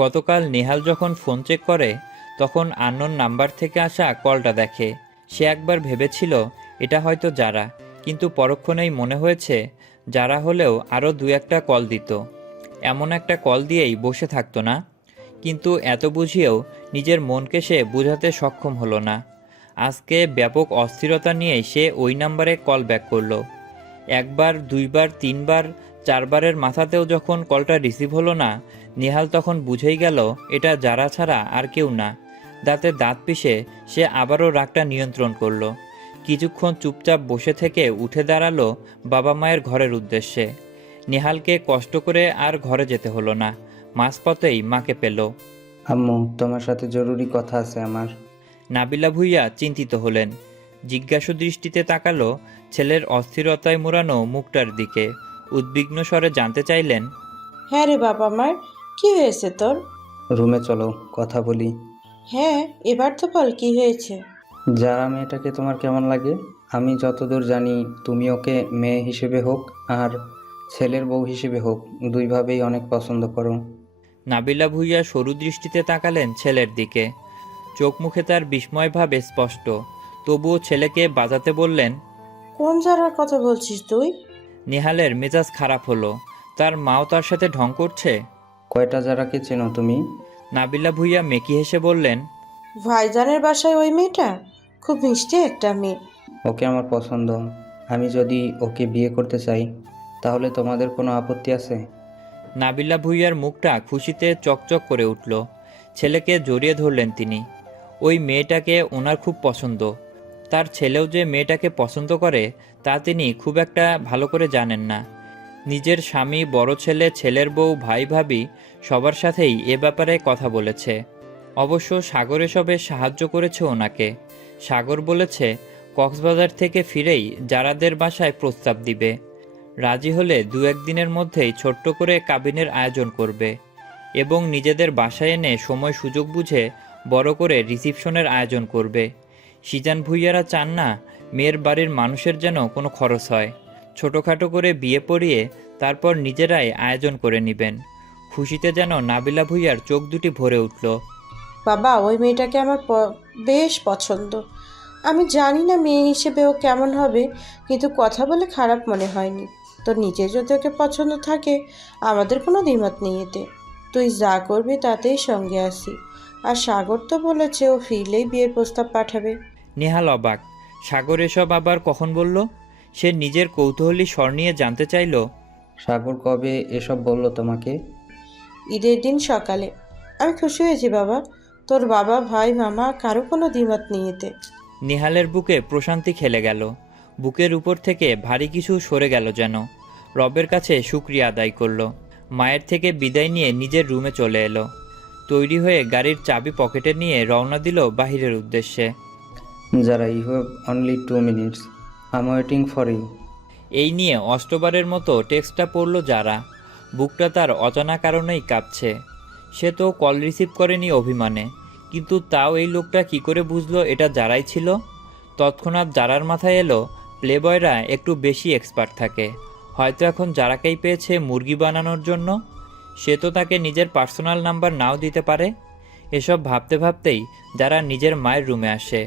গতকাল নেহাল যখন phone check করে তখন আননোন নাম্বার থেকে আসা কলটা দেখে। সে একবার ভেবেছিল এটা হয়তো যারা, কিন্তু পরক্ষণেই মনে হয়েছে যারা হলেও আরও দু একটা কল দিত, এমন একটা কল দিয়েই বসে থাকতো না। কিন্তু এত বুঝিয়েও নিজের মনকে সে বোঝাতে সক্ষম হলো না। আজকে ব্যাপক অস্থিরতা নিয়েই সে ওই নাম্বারে কল ব্যাক করলো। একবার, দুইবার, তিনবার, চারবারের মাথাতেও যখন কলটা রিসিভ হলো না, নেহাল তখন বুঝেই গেল এটা যারা ছাড়া আর কেউ না। দাঁতে দাঁত পিষে সে আবারও রাগটা নিয়ন্ত্রণ করলো। কিছুক্ষণ চুপচাপ বসে থেকে উঠে দাঁড়ালো বাবা মায়ের ঘরের উদ্দেশ্যে। নেহালকে কষ্ট করে আর ঘরে যেতে হলো না, মাঝপথেই মাকে পেল। আম্মু, তোমার সাথে জরুরি কথা আছে আমার। নাবিলা ভুইয়া চিন্তিত হলেন। জিজ্ঞাসু দৃষ্টিতে তাকালো ছেলের অস্থিরতায় মোড়ানো মুখটার দিকে। উদ্বিগ্ন স্বরে জানতে চাইলেন, হ্যাঁ রে বাবা আমার, কি হয়েছে তোর? রুমে চলো, কথা বলি। হ্যাঁ, এবার তো বল কি হয়েছে। যারা মেয়েটাকে তোমার কেমন লাগে? আমি যতদূর জানি তুমি ওকে মেয়ে হিসেবে হোক আর ছেলের বউ হিসেবে হোক, দুইভাবেই অনেক পছন্দ করো। নাবিলা ভুইয়া সরু দৃষ্টিতে তাকালেন ছেলের দিকে। চোখ মুখে তার বিস্ময়ভাব স্পষ্ট, তবুও ছেলেকে বাজাতে বললেন। কোন জারার কথা বলছিস তুই? নেহালের মেজাজ খারাপ হলো। তার মাও তার সাথে ঢং করছে। কয়টা যারাকে চেনো তুমি? নাবিলা ভুইয়া মেকি হেসে বললেন, ভাইজানের বাসায় ওই মেয়েটা খুব মিষ্টি একটা মেয়ে। ওকে আমার পছন্দ। আমি যদি ওকে বিয়ে করতে চাই তাহলে তোমাদের কোনো আপত্তি আছে? নাবিলা ভুইয়ার মুখটা খুশিতে চকচক করে উঠল। ছেলেকে জড়িয়ে ধরলেন তিনি। ওই মেয়েটাকে ওনার খুব পছন্দ। তার ছেলেও যে মেয়েটাকে পছন্দ করে তা তিনি খুব একটা ভালো করে জানেন না। নিজের স্বামী, বড় ছেলে, ছেলের বউ, ভাই ভাবি সবার সাথেই এ ব্যাপারে কথা বলেছে। অবশ্য সাগর এসবে সাহায্য করেছে ওনাকে। সাগর বলেছে কক্সবাজার থেকে ফিরেই যারাদের বাসায় প্রস্তাব দিবে। রাজি হলে দু একদিনের মধ্যেই ছোট্ট করে কাবিনের আয়োজন করবে এবং নিজেদের বাসায় এনে সময় সুযোগ বুঝে বড় করে রিসিপশনের আয়োজন করবে। সিজান ভুইয়ারা চান না মেয়ের বাড়ির মানুষের যেন কোনো খরচ হয়। ছোটোখাটো করে বিয়ে পড়িয়ে তারপর নিজেরাই আয়োজন করে নেবেন। খুশিতে যেন নাবিলা ভুইয়ার চোখ দুটি ভরে উঠল। বাবা, ওই মেয়েটাকে আমার বেশ পছন্দ। আমি জানি না মেয়ে হিসেবে ও কেমন হবে, কিন্তু কথা বলে খারাপ মনে হয়নি। তোর নিজের যদি ওকে পছন্দ থাকে আমাদের কোনো দ্বিমত নেই এতে। তুই যা করবি তাতেই সঙ্গে আসি। আর সাগর তো বলেছে ও ফিরলেই বিয়ের প্রস্তাব পাঠাবে। নেহাল অবাক। সাগর এসব আবার কখন বলল? সে নিজের কৌতূহলী স্বর নিয়ে জানতে চাইল, সাগর কবে এসব বললো তোমাকে? ঈদের দিন সকালে। আমি খুশি হয়েছি বাবা। তোর বাবা, ভাই, মামা কারো কোনো দ্বিমত নেই এতে। নেহালের বুকে প্রশান্তি খেলে গেল। বুকের উপর থেকে ভারী কিছু সরে গেল যেন। রবের কাছে শুকরিয়া আদায় করল। মায়ের থেকে বিদায় নিয়ে নিজের রুমে চলে এলো। তৈরি হয়ে গাড়ির চাবি পকেটে নিয়ে রওনা দিল বাহিরের উদ্দেশ্যে। যারা you have only 2 minutes, I am waiting for you. এই নিয়ে অষ্টবারের মতো টেক্সটটা পড়ল যারা। বুকটা তার অজানা কারণেই কাঁপছে। সে তো কল রিসিভ করেনি অভিমানে, কিন্তু তাও এই লোকটা কি করে বুঝলো এটা যারাই ছিল? তৎক্ষণাৎ যারার মাথায় এলো প্লেবয়রা একটু বেশি এক্সপার্ট থাকে। হয়তো এখন যারাকেই পেয়েছে মুরগি বানানোর জন্য। সে তো তাকে নিজের পার্সোনাল নাম্বার নাও দিতে পারে। এসব ভাবতে ভাবতেই যারা নিজের মায়ের রুমে আসে।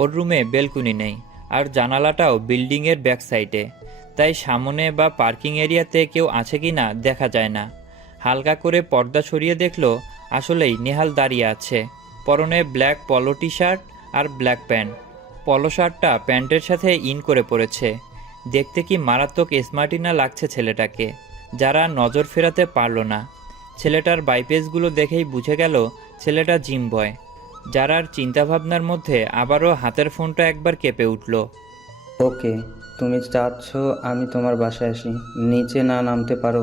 ওর রুমে বেলকুনি নেই, আর জানালাটাও বিল্ডিংয়ের ব্যাক সাইডে, তাই সামনে বা পার্কিং এরিয়াতে কেউ আছে কি না দেখা যায় না। হালকা করে পর্দা সরিয়ে দেখল আসলেই নেহাল দাঁড়িয়ে আছে। পরনে ব্ল্যাক পলো টি শার্ট আর ব্ল্যাক প্যান্ট। পলো শার্টটা প্যান্টের সাথে ইন করে পড়েছে। দেখতে কি মারাত্মক স্মার্টি না লাগছে ছেলেটাকে। যারা নজর ফেরাতে পারল না। ছেলেটার বাইপেসগুলো দেখেই বুঝে গেল ছেলেটা জিম বয়। যারার চিন্তাভাবনার মধ্যে আবারও হাতের ফোনটা একবার কেঁপে উঠল। ওকে, তুমি চাচ্ছ আমি তোমার বাসায় আসি? নিচে না নামতে পারো?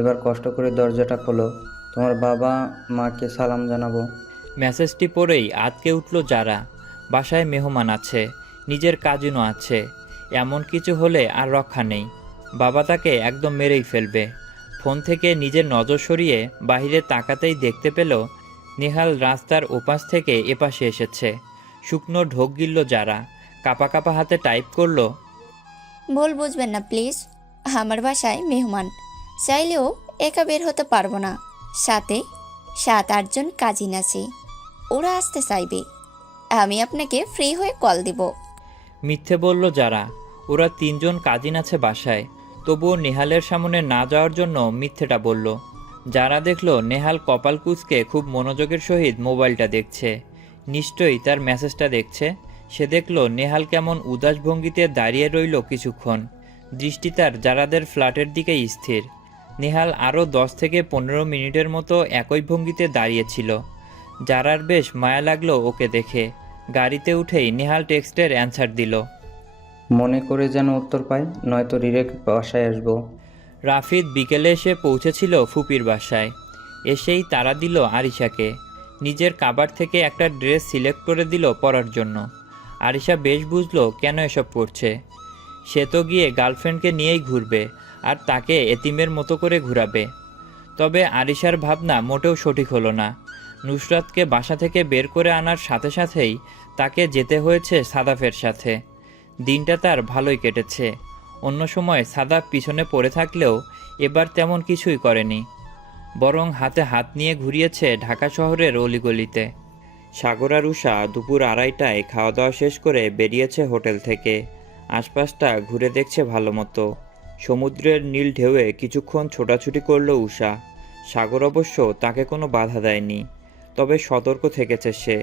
এবার কষ্ট করে দরজাটা খোলো, তোমার বাবা মাকে সালাম জানাবো। মেসেজটি পড়েই আটকে উঠল যারা। বাসায় মেহমান আছে, নিজের কাজিনও আছে। এমন কিছু হলে আর রক্ষা নেই। বাবা তাকে একদম মেরেই ফেলবে। ফোন থেকে নিজের নজর সরিয়ে বাহিরে তাকাতেই দেখতে পেল নেহাল রাস্তার ওপাশ থেকে এপাশে এসেছে। শুকনো ঢোক গিলল যারা। কাপা কাপা হাতে টাইপ করলো, ভুল বুঝবেন না প্লিজ, আমার বাসায় মেহমান, চাইলেও একা বের হতে পারবো না। সাথে 7-8 জন কাজিন আছে, ওরা আসতে চাইবে। আমি আপনাকে ফ্রি হয়ে কল দিব। মিথ্যে বলল যারা। ওরা 3 জন কাজিন আছে বাসায়, তবুও নেহালের সামনে না যাওয়ার জন্য মিথ্যেটা বলল। যারা দেখলো নেহাল কপাল কুঁচকে খুব মনোযোগের সহিত মোবাইলটা দেখছে, নিশ্চয়ই তার মেসেজটা দেখছে। সে দেখলো নেহাল কেমন উদাস ভঙ্গিতে দাঁড়িয়ে রইল কিছুক্ষণ, দৃষ্টি তার যারাদের ফ্ল্যাটের দিকেই স্থির। নেহাল আরও 10 থেকে 15 মিনিটের মতো একই ভঙ্গিতে দাঁড়িয়েছিল। যারার বেশ মায়া লাগলো ওকে দেখে। গাড়িতে উঠেই নেহাল টেক্সটের অ্যান্সার দিল। মনে করে যেন উত্তর পাই, নয়তো ডিরেক্ট বাসায় আসবো। রাফিদ বিকেলে এসে পৌঁছেছিল ফুপির বাসায়। এসেই তাড়া দিল আরিশাকে। নিজের কাবার থেকে একটা ড্রেস সিলেক্ট করে দিল পরার জন্য। আরিশা বেশ বুঝলো কেন এসব করছে। সে তো গিয়ে গার্লফ্রেন্ডকে নিয়েই ঘুরবে, আর তাকে এতিমের মতো করে ঘুরাবে। তবে আরিশার ভাবনা মোটেও সঠিক হলো না। নুসরাতকে বাসা থেকে বের করে আনার সাথে সাথেই তাকে যেতে হয়েছে সাদাফের সাথে। দিনটা তার ভালোই কেটেছে। অন্য সময় সাদাফ পিছনে পড়ে থাকলেও এবার তেমন কিছুই করেনি, বরং হাতে হাত নিয়ে ঘুরিয়েছে ঢাকা শহরের অলিগলিতে। সাগর আর উষা দুপুর 2:30টায় খাওয়া দাওয়া শেষ করে বেরিয়েছে হোটেল থেকে। আশপাশটা ঘুরে দেখছে ভালো মতো। সমুদ্রের নীল ঢেউয়ে কিছুক্ষণ ছোটাছুটি করল উষা। সাগর অবশ্য তাকে কোনো বাধা দেয়নি, তবে সতর্ক থেকেছে সে।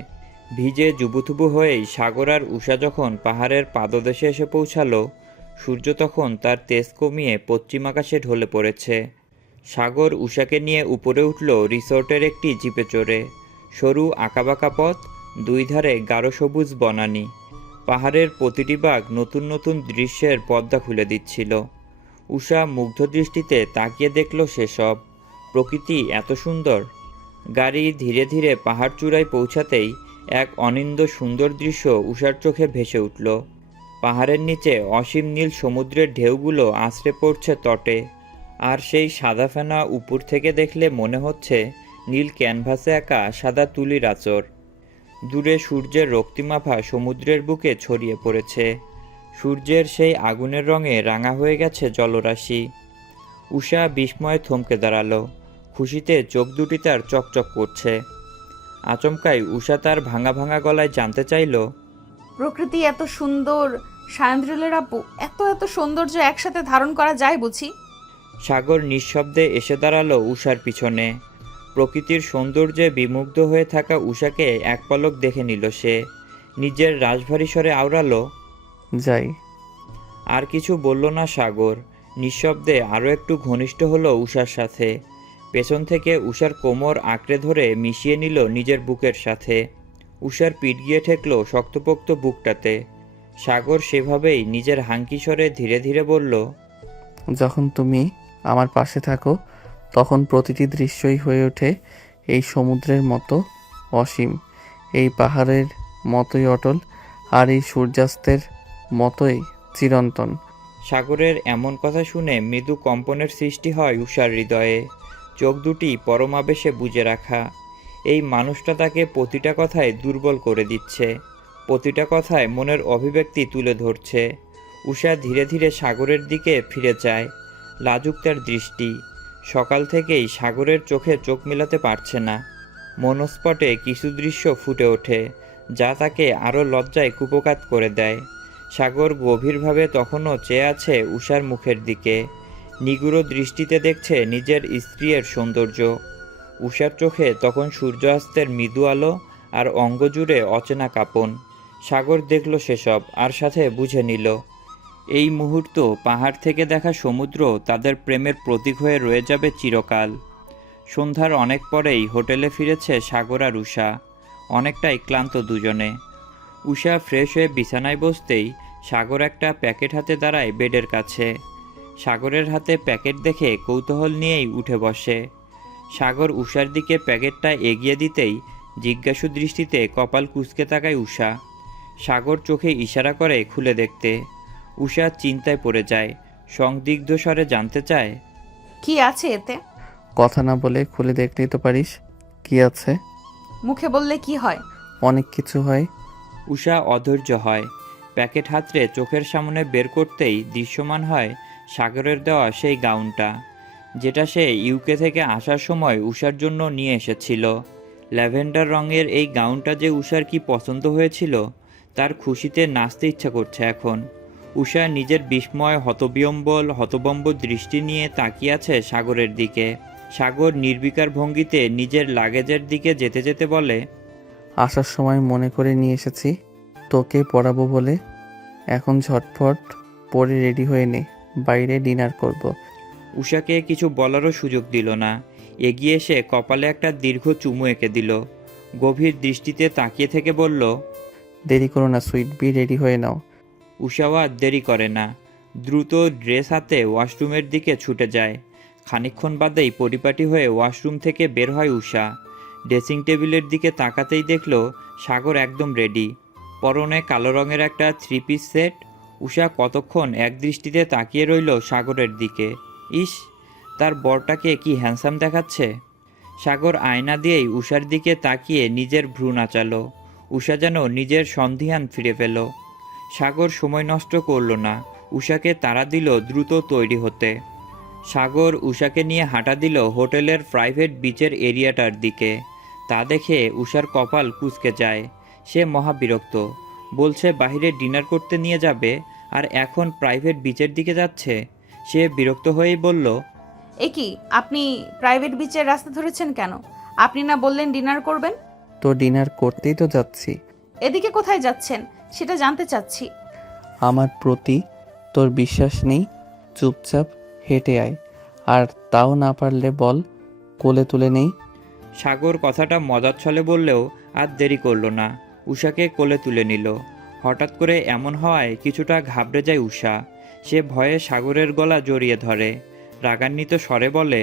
ভিজে জুবুথুবু হয়েই সাগর আর উষা যখন পাহাড়ের পাদদেশে এসে পৌঁছালো, সূর্য তখন তার তেজ কমিয়ে পশ্চিম আকাশে ঢলে পড়েছে। সাগর উষাকে নিয়ে উপরে উঠল রিসোর্টের একটি জিপে চড়ে। সরু আঁকাবাঁকা পথ, দুই ধারে গাঢ় সবুজ বনানী। পাহাড়ের প্রতিটি বাঁক নতুন নতুন দৃশ্যের পর্দা খুলে দিচ্ছিল। উষা মুগ্ধ দৃষ্টিতে তাকিয়ে দেখল সেসব। প্রকৃতি এত সুন্দর। গাড়ি ধীরে ধীরে পাহাড় চূড়ায় পৌঁছাতেই এক অনিন্দ্য সুন্দর দৃশ্য উষার চোখে ভেসে উঠল। পাহাড়ের নিচে অসীম নীল সমুদ্রের ঢেউগুলো আছড়ে পড়ছে তটে, আর সেই সাদা ফেনা উপর থেকে দেখলে মনে হচ্ছে নীল ক্যানভাসে আঁকা সাদা তুলির আঁচড়। দূরে সূর্যের রক্তিমাভা সমুদ্রের বুকে ছড়িয়ে পড়েছে। সূর্যের সেই আগুনের রঙে রাঙা হয়ে গেছে জলরাশি। উষা বিস্ময়ে থমকে দাঁড়ালো। খুশিতে চোখ দুটি তার চকচক করছে। আচমকাই উষা তার ভাঙা ভাঙা গলায় জানতে চাইল, প্রকৃতি এত সুন্দর, সায়ন্দ্রিলের আপু, এত এত সৌন্দর্য একসাথে ধারণ করা যায় বুঝি? সাগর নিঃশব্দে এসে দাঁড়ালো উষার পিছনে। প্রকৃতির সৌন্দর্যে বিমুগ্ধ হয়ে থাকা উষাকে এক পলক দেখে নিল সে। নিজের রাশভারী স্বরে আওড়ালো, যাই। আর কিছু বলল না সাগর। নিঃশব্দে আরও একটু ঘনিষ্ঠ হলো উষার সাথে। পেছন থেকে উষার কোমর আঁকড়ে ধরে মিশিয়ে নিল নিজের বুকের সাথে। উষার পিঠ গিয়ে ঠেকল শক্তপোক্ত বুকটাতে। সাগর সেভাবেই নিজের হাঙ্কি স্বরে ধীরে ধীরে বলল, যখন তুমি আমার পাশে থাকো তখন প্রতিটি দৃশ্যই হয়ে ওঠে এই সমুদ্রের মতো অসীম, এই পাহাড়ের মতোই অটল, আর এই সূর্যাস্তের মতোই চিরন্তন। সাগরের এমন কথা শুনে মৃদু কম্পনের সৃষ্টি হয় উষার হৃদয়ে। চোখ দুটি পরমাবেশে বুজে রাখা। এই মানুষটা তাকে প্রতিটা কথায় দুর্বল করে দিচ্ছে, প্রতিটা কথায় মনের অভিব্যক্তি তুলে ধরছে। উষা ধীরে ধীরে সাগরের দিকে ফিরে যায়। লাজুক তার দৃষ্টি। সকাল থেকেই সাগরের চোখে চোখ মেলাতে পারছে না। মনস্পটে কিছু দৃশ্য ফুটে ওঠে, যা তাকে আরও লজ্জায় কুপোকাত করে দেয়। সাগর গভীরভাবে তখনও চেয়ে আছে উষার মুখের দিকে। নিগুড় দৃষ্টিতে দেখছে নিজের স্ত্রীর সৌন্দর্য। উষার চোখে তখন সূর্যাস্তের মৃদু আলো, আর অঙ্গ জুড়ে অচেনা কাঁপন। সাগর দেখল সেসব, আর সাথে বুঝে নিল এই মুহূর্ত পাহাড় থেকে দেখা সমুদ্র তাদের প্রেমের প্রতীক হয়ে রয়ে যাবে চিরকাল। সন্ধ্যার অনেক পরেই হোটেলে ফিরেছে সাগর আর উষা। অনেকটাই ক্লান্ত দুজনে। উষা ফ্রেশ হয়ে বিছানায় বসতেই সাগর একটা প্যাকেট হাতে দাঁড়ায় বেডের কাছে। সাগরের হাতে প্যাকেট দেখে কৌতূহল নিয়েই উঠে বসে। সাগর উষার দিকে প্যাকেটটা এগিয়ে দিতেই জিজ্ঞাসু দৃষ্টিতে কপাল কুঁচকে তাকায় উষা। সাগর চোখে ইশারা করে খুলে দেখতে। উষা চিন্তায় পড়ে যায়। সংদিগ্ধ স্বরে জানতে চায়, কি আছে এতে? কথা না বলে খুলে দেখলেই তো পারিস। কি আছে? মুখে বললে কি হয়? অনেক কিছু হয়। উষা অধৈর্য হয়। প্যাকেট হাতড়ে চোখের সামনে বের করতেই দৃশ্যমান হয় সাগরের দেওয়া সেই গাউনটা, যেটা সে ইউকে থেকে আসার সময় উষার জন্য নিয়ে এসেছিল। ল্যাভেন্ডার রঙের এই গাউনটা যে উষার কি পছন্দ হয়েছিল, তার খুশিতে নাচতে ইচ্ছা করছে এখন। উষা নিজের বিস্ময় হতবম্ব দৃষ্টি নিয়ে তাকিয়ে আছে সাগরের দিকে। সাগর নির্বিকার ভঙ্গিতে নিজের লাগেজের দিকে যেতে যেতে বলে, আসার সময় মনে করে নিয়ে এসেছি তোকে পড়াবো বলে। এখন ঝটফট পরে রেডি হয়ে নে, বাইরে ডিনার করব। উষাকে কিছু বলারও সুযোগ দিল না। এগিয়ে এসে কপালে একটা দীর্ঘ চুমু এঁকে দিল। গভীর দৃষ্টিতে তাকিয়ে থেকে বলল, দেরি করো না সুইট বি, রেডি হয়ে নাও। উষাও আর দেরি করে না, দ্রুত ড্রেস হাতে ওয়াশরুমের দিকে ছুটে যায়। খানিকক্ষণ বাদেই পরিপাটি হয়ে ওয়াশরুম থেকে বের হয় উষা। ড্রেসিং টেবিলের দিকে তাকাতেই দেখল সাগর একদম রেডি, পরনে কালো রঙের একটা 3 পিস সেট। উষা কতক্ষণ একদৃষ্টিতে তাকিয়ে রইল সাগরের দিকে। ইস, তার বরটাকে কি হ্যান্ডসাম দেখাচ্ছে। সাগর আয়না দিয়েই উষার দিকে তাকিয়ে নিজের ভ্রু নাচালো। উষা যেন নিজের সন্ধিহান ফিরে পেল। সাগর সময় নষ্ট করল না, উষাকে তাড়া দিল দ্রুত তৈরি হতে। সাগর উষাকে নিয়ে হাঁটা দিল হোটেলের প্রাইভেট বিচের এরিয়াটার দিকে। তা দেখে উষার কপাল কুঁচকে যায়। সে মহাবিরক্ত, বলছে বাইরে ডিনার করতে নিয়ে যাবে, আর এখন প্রাইভেট বিচের দিকে যাচ্ছে। সে বিরক্ত হয়েই বলল, এ কি, আপনি প্রাইভেট বিচের রাস্তা ধরেছেন কেন? আপনি না বললেন ডিনার করবেন? তো ডিনার করতেই তো যাচ্ছি। এদিকে কোথায় যাচ্ছেন সেটা জানতে চাচ্ছি। আমার প্রতি তোর বিশ্বাস নেই? চুপচাপ হেঁটে আয়, আর তাও না পারলে বল কোলে তুলে নেই। সাগর কথাটা মজার ছলে বললেও আর দেরি করলো না, উষাকে কোলে তুলে নিল। হঠাৎ করে এমন হওয়ায় কিছুটা ঘাবড়ে যায় উষা। সে ভয়ে সাগরের গলা জড়িয়ে ধরে, রাগান্বিত স্বরে বলে,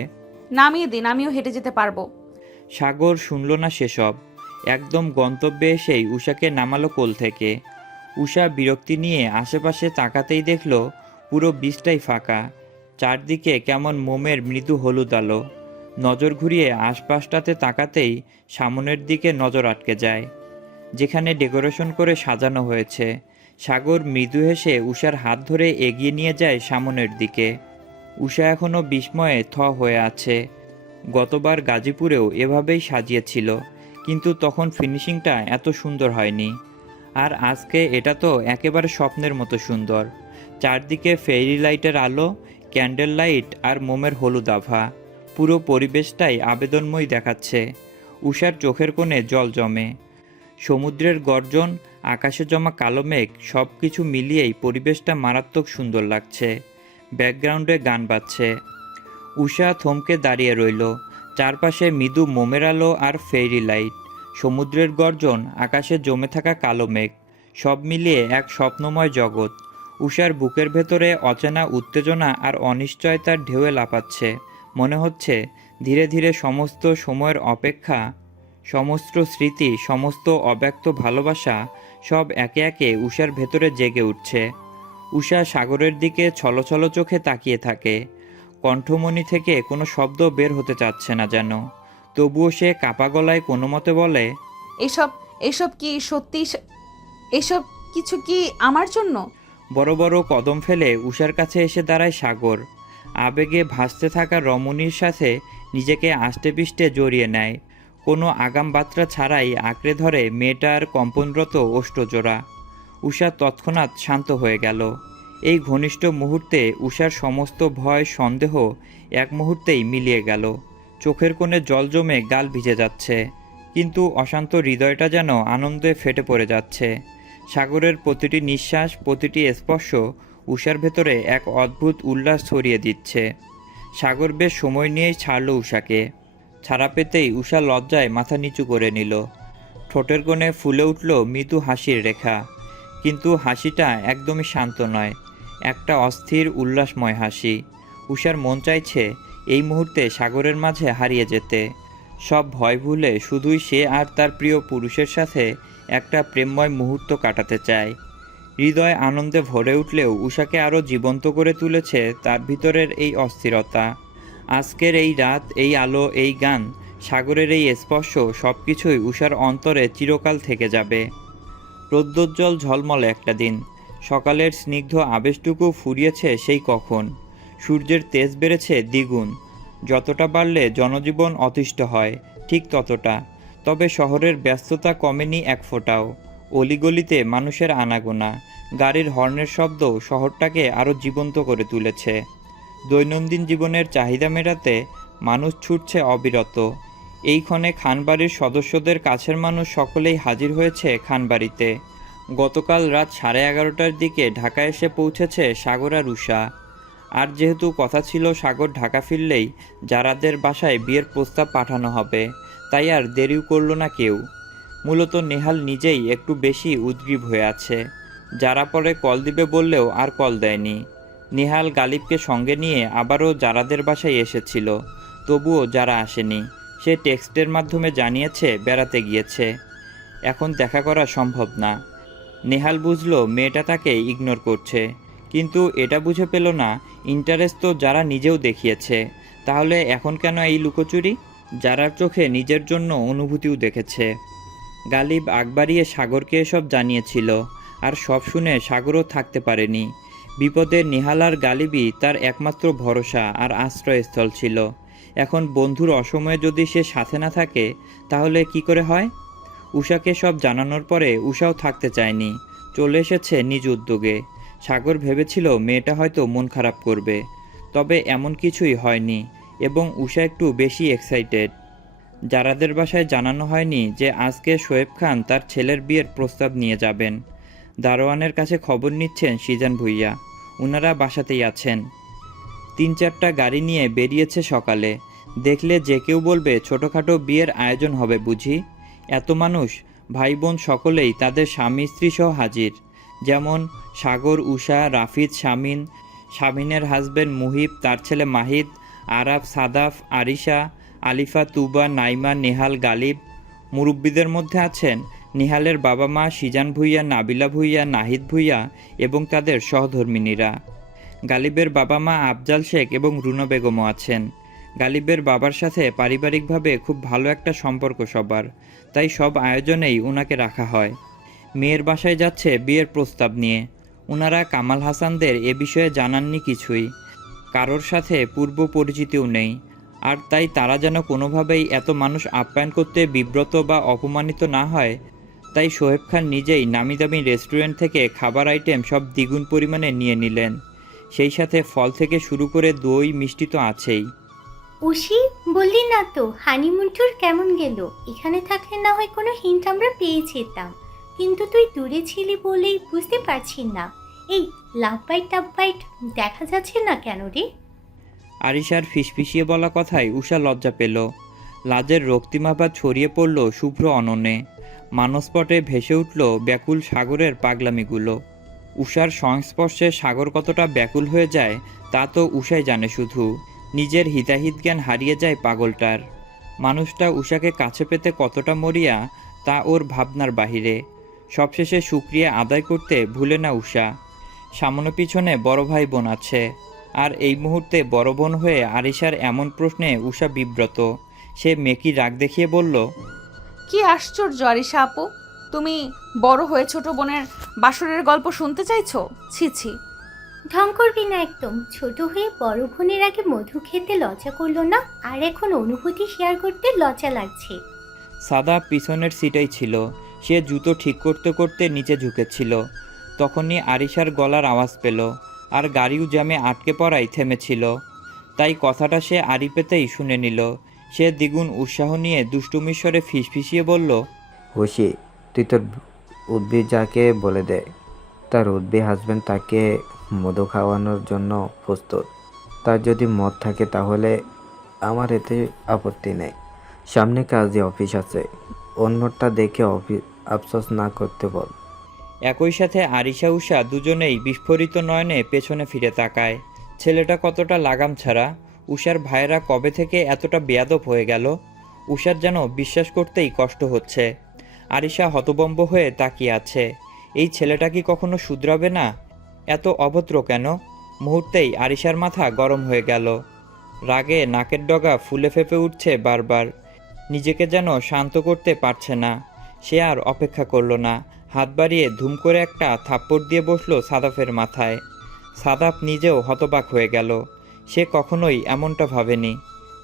নামিয়ে দিন, আমিও হেঁটে যেতে পারবো। সাগর শুনল না সেসব। একদম গন্তব্যে এসেই উষাকে নামালো কোল থেকে। উষা বিরক্তি নিয়ে আশেপাশে তাকাতেই দেখল পুরো বিচটাই ফাঁকা। চারদিকে কেমন মোমের মৃদু হলুদ আলো। নজর ঘুরিয়ে আশপাশটাতে তাকাতেই সামনের দিকে নজর আটকে যায়, যেখানে ডেকোরেশন করে সাজানো হয়েছে। সাগর মৃদু হেসে উষার হাত ধরে এগিয়ে নিয়ে যায় সামনের দিকে। উষা এখনও বিস্ময়ে থ হয়ে আছে। গতবার গাজীপুরেও এভাবেই সাজিয়েছিল, কিন্তু তখন ফিনিশিংটা এত সুন্দর হয়নি। আর আজকে এটা তো একেবারে স্বপ্নের মতো সুন্দর। চারদিকে ফেরি লাইটের আলো, ক্যান্ডেল লাইট আর মোমের হলুদ আভা, পুরো পরিবেশটাই আবেদনময় দেখাচ্ছে। উষার চোখের কোণে জল জমে। সমুদ্রের গর্জন, আকাশে জমা কালো মেঘ, সব কিছু মিলিয়েই পরিবেশটা মারাত্মক সুন্দর লাগছে। ব্যাকগ্রাউন্ডে গান বাজছে। উষা থমকে দাঁড়িয়ে রইল। চারপাশে মৃদু মোমের আলো আর ফেরি লাইট, সমুদ্রের গর্জন, আকাশে জমে থাকা কালো মেঘ, সব মিলিয়ে এক স্বপ্নময় জগৎ। উষার বুকের ভেতরে অচেনা উত্তেজনা আর অনিশ্চয়তার ঢেউয়ে লাফাচ্ছে। মনে হচ্ছে ধীরে ধীরে সমস্ত সময়ের অপেক্ষা, সমস্ত স্মৃতি, সমস্ত অব্যক্ত ভালোবাসা সব একে একে উষার ভেতরে জেগে উঠছে। উষা সাগরের দিকে ছলছল চোখে তাকিয়ে থাকে। কণ্ঠমণি থেকে কোনো শব্দ বের হতে চাচ্ছে না যেন। তবুও সে কাপা গলায় কোনো মতে বলে, এসব এসব কি সত্যি? এসব কিছু কি আমার জন্য? বড় বড় কদম ফেলে উষার কাছে এসে দাঁড়ায় সাগর। আবেগে ভাসতে থাকা রমণীর সাথে নিজেকে আষ্টেপৃষ্টে জড়িয়ে নেয়। কোনো আগাম বার্তা ছাড়াই আঁকড়ে ধরে মেয়েটার কম্পনরত ওষ্ঠজোড়া। উষা তৎক্ষণাৎ শান্ত হয়ে গেল। এই ঘনিষ্ঠ মুহূর্তে উষার সমস্ত ভয় সন্দেহ এক মুহূর্তেই মিলিয়ে গেল। চোখের কোণে জল জমে গাল ভিজে যাচ্ছে, কিন্তু অশান্ত হৃদয়টা যেন আনন্দে ফেটে পড়ে যাচ্ছে। সাগরের প্রতিটি নিঃশ্বাস, প্রতিটি স্পর্শ উষার ভেতরে এক অদ্ভুত উল্লাস ছড়িয়ে দিচ্ছে। সাগর বেশ সময় নিয়েই ছাড়ল উষাকে। ছাড়া পেতেই উষা লজ্জায় মাথা নিচু করে নিল। ঠোঁটের কোণে ফুলে উঠল মৃদু হাসির রেখা, কিন্তু হাসিটা একদমই শান্ত নয়, একটা অস্থির উল্লাসময় হাসি। উষার মন চাইছে এই মুহূর্তে সাগরের মাঝে হারিয়ে যেতে, সব ভয় ভুলে শুধুই সে আর তার প্রিয় পুরুষের সাথে একটা প্রেমময় মুহূর্ত কাটাতে চায়। হৃদয় আনন্দে ভরে উঠলেও উষাকে আরও জীবন্ত করে তুলেছে তার ভিতরের এই অস্থিরতা। আজকের এই রাত, এই আলো, এই গান, সাগরের এই স্পর্শ, সব কিছুই উষার অন্তরে চিরকাল থেকে যাবে। রৌদ্রোজ্জ্বল ঝলমলে একটা দিন। সকালের স্নিগ্ধ আবেশটুকু ফুরিয়েছে সেই কখন। সূর্যের তেজ বেড়েছে দ্বিগুণ। যতটা বাড়লে জনজীবন অতিষ্ঠ হয়, ঠিক ততটা। তবে শহরের ব্যস্ততা কমেনি এক ফোঁটাও। অলিগলিতে মানুষের আনাগোনা, গাড়ির হর্নের শব্দ শহরটাকে আরও জীবন্ত করে তুলেছে। দৈনন্দিন জীবনের চাহিদা মেটাতে মানুষ ছুটছে অবিরত। এই ক্ষণে খানবাড়ির সদস্যদের কাছের মানুষ সকলেই হাজির হয়েছে খানবাড়িতে। গতকাল রাত 11:30টার দিকে ঢাকা এসে পৌঁছেছে সাগর আর উষা। আর যেহেতু কথা ছিল সাগর ঢাকা ফিরলেই যারাদের বাসায় বিয়ের প্রস্তাব পাঠানো হবে, তাই আর দেরিও করল না কেউ। মূলত নেহাল নিজেই একটু বেশি উদ্গ্রীব হয়ে আছে। যারা পরে কল দিবে বললেও আর কল দেয়নি। নেহাল গালিবকে সঙ্গে নিয়ে আবারও যারাদের বাসায় এসেছিল, তবুও যারা আসেনি। সে টেক্সটের মাধ্যমে জানিয়েছে বেড়াতে গিয়েছে, এখন দেখা করা সম্ভব না। নেহাল বুঝলো মেয়েটা তাকে ইগনোর করছে, কিন্তু এটা বুঝে পেল না ইন্টারেস্ট তো যারা নিজেও দেখিয়েছে, তাহলে এখন কেন এই লুকোচুরি? যারার চোখে নিজের জন্য অনুভূতিও দেখেছে। গালিব আগ বাড়িয়ে সাগরকে এসব জানিয়েছিল, আর সব শুনে সাগরও থাকতে পারেনি। বিপদে নেহাল আর গালিবই তার একমাত্র ভরসা আর আশ্রয়স্থল ছিল। এখন বন্ধুর অসময়ে যদি সে সাথে না থাকে তাহলে কি করে হয়? উষাকে সব জানানোর পরে উষাও থাকতে চায়নি, চলে এসেছে নিজ উদ্যোগে। সাগর ভেবেছিল মেয়েটা হয়তো মন খারাপ করবে, তবে এমন কিছুই হয়নি, এবং উষা একটু বেশি এক্সাইটেড। যারাদের বাসায় জানানো হয়নি যে আজকে শোয়েব খান তার ছেলের বিয়ের প্রস্তাব নিয়ে যাবেন। দারোয়ানের কাছে খবর নিচ্ছেন সিজান ভুইয়া, ওনারা বাসাতেই আছেন। 3-4টা গাড়ি নিয়ে বেরিয়েছে সকালে। দেখলে যে কেউ বলবে ছোটোখাটো বিয়ের আয়োজন হবে বুঝি। এত মানুষ, ভাই বোন সকলেই তাদের স্বামী স্ত্রী সহ হাজির। যেমন সাগর, উষা, রাফিদ, শামিন, শামিনের হাজবেন্ড মুহিব, তার ছেলে মাহিদ, আরাফ, সাদাফ, আরিশা, আলিফা, তুবা, নাইমা, নেহাল, গালিব। মুরব্বীদের মধ্যে আছেন নেহালের বাবা মা সিজান ভুইয়া, নাবিলা ভুইয়া, নাহিদ ভুইয়া এবং তাদের সহধর্মিনীরা। গালিবের বাবা মা আফজাল শেখ এবং রুনা বেগমও আছেন। গালিবের বাবার সাথে পারিবারিকভাবে খুব ভালো একটা সম্পর্ক সবার, তাই সব আয়োজনেই ওনাকে রাখা হয়। মেয়ের বাসায় যাচ্ছে বিয়ের প্রস্তাব নিয়ে। ওনারা কামাল হাসানদের এ বিষয়ে জানাননি কিছুই, কারোর সাথে পূর্ব পরিচিতিও নেই। আর তাই তারা যেন কোনোভাবেই এত মানুষ আপ্যায়ন করতে বিব্রত বা অপমানিত না হয়, তাই শোয়েব খান নিজেই নামি দামি রেস্টুরেন্ট থেকে খাবার আইটেম সব দ্বিগুণ পরিমাণে নিয়ে নিলেন। সেই সাথে ফল থেকে শুরু করে দই মিষ্টি তো আছেই। উশি, বললি না তো হানিমুন ট্যুর কেমন গেল? এখানে থাকলে না হয় কোনো হিন্ট আমরা পেয়ে যেতাম, কিন্তু তুই দূরে ছিলি বলেই বুঝতে পারছি না। এই লাভ বাইট টাভ বাইট দেখা যাচ্ছে না কেন রে? আরিশার ফিসফিসিয়ে বলা কথায় উষা লজ্জা পেল। লাজের রক্তিমাভা ছড়িয়ে পড়ল শুভ্র অননে। মানসপটে ভেসে উঠল ব্যাকুল সাগরের পাগলামিগুলো। উষার সংস্পর্শে সাগর কতটা ব্যাকুল হয়ে যায় তা তো উষাই জানে শুধু। নিজের হিতাহিত জ্ঞান হারিয়ে যায় পাগলটার। মানুষটা উষাকে কাছে পেতে কতটা মরিয়া তা ওর ভাবনার বাহিরে। সবশেষে শুকরিয়া আদায় করতে ভুলে না উষা। সামনে পিছনে বড় ভাই বোন আছে, আর এই মুহূর্তে বড় বোন হয়ে আরিশার এমন প্রশ্নে উষা বিব্রত। সে মেকি রাগ দেখিয়ে বলল, কি আশ্চর্য আরিশা আপু, তুমি বড় হয়ে ছোট বোনের বাসরের গল্প শুনতে চাইছো? ছি ছি। ঢং করবি না একদম। ছোট হয়ে বড় বোনের আগে মধু খেতে লজ্জা করলো না, আর এখন অনুভূতি শেয়ার করতে লজ্জা লাগছে। সাদা পিছনের সিটেই ছিল। সে জুতো ঠিক করতে করতে নিচে ঝুঁকেছিল। তখনই আরিশার গলার আওয়াজ পেল, আর গাড়িও জ্যামে আটকে পড়ায় থেমেছিল। তাই কথাটা সে আড়ি পেতেই শুনে নিল। সে দ্বিগুণ উৎসাহ নিয়ে দুষ্টুমির স্বরে ফিসফিসিয়ে বলল, হুশি, তুই তোর উদ্বি যাকে বলে দে, তার উদ্বি হাজবেন্ড তাকে মধু খাওয়ানোর জন্য প্রস্তুত। তার যদি মত থাকে তাহলে আমার এতে আপত্তি নেই। সামনে কাজে অফিস আছে, অন্যটা দেখে আফসোস না করতে বল। একই সাথে আরিশা উষা দুজনেই বিস্ফোরিত নয়নে পেছনে ফিরে তাকায়। ছেলেটা কতটা লাগাম ছাড়া! উষার ভাইয়েরা কবে থেকে এতটা বেয়াদব হয়ে গেল? উষার যেন বিশ্বাস করতেই কষ্ট হচ্ছে। আরিশা হতবম্ব হয়ে তাকিয়ে আছে। এই ছেলেটা কি কখনো শুধরাবে না? এত অভদ্র কেন? মুহূর্তেই আরিশার মাথা গরম হয়ে গেল। রাগে নাকের ডগা ফুলে ফেঁপে উঠছে বারবার। নিজেকে যেন শান্ত করতে পারছে না। সে আর অপেক্ষা করল না, হাত বাড়িয়ে ধুম করে একটা থাপ্পড় দিয়ে বসলো সাদাফের মাথায়। সাদাফ নিজেও হতবাক হয়ে গেল। সে কখনোই এমনটা ভাবেনি।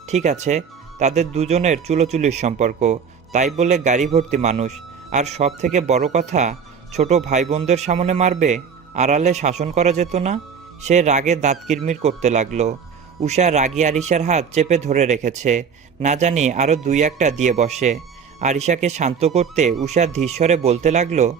ঠিক আছে, তাদের দুজনের চুলোচুলির সম্পর্ক, তাই বলে গাড়ি ভর্তি মানুষ, আর সব থেকে বড় কথা, ছোট ভাই বোনদের সামনে মারবে, আড়ালে শাসন করা যেত না? সে রাগে দাঁত কিরমির করতে লাগলো। উষা রাগী আরিশার হাত চেপে ধরে রেখেছে, না জানি আরও দুই একটা দিয়ে বসে। আরিশাকে শান্ত করতে উষা ধীর স্বরে বলতে লাগলো,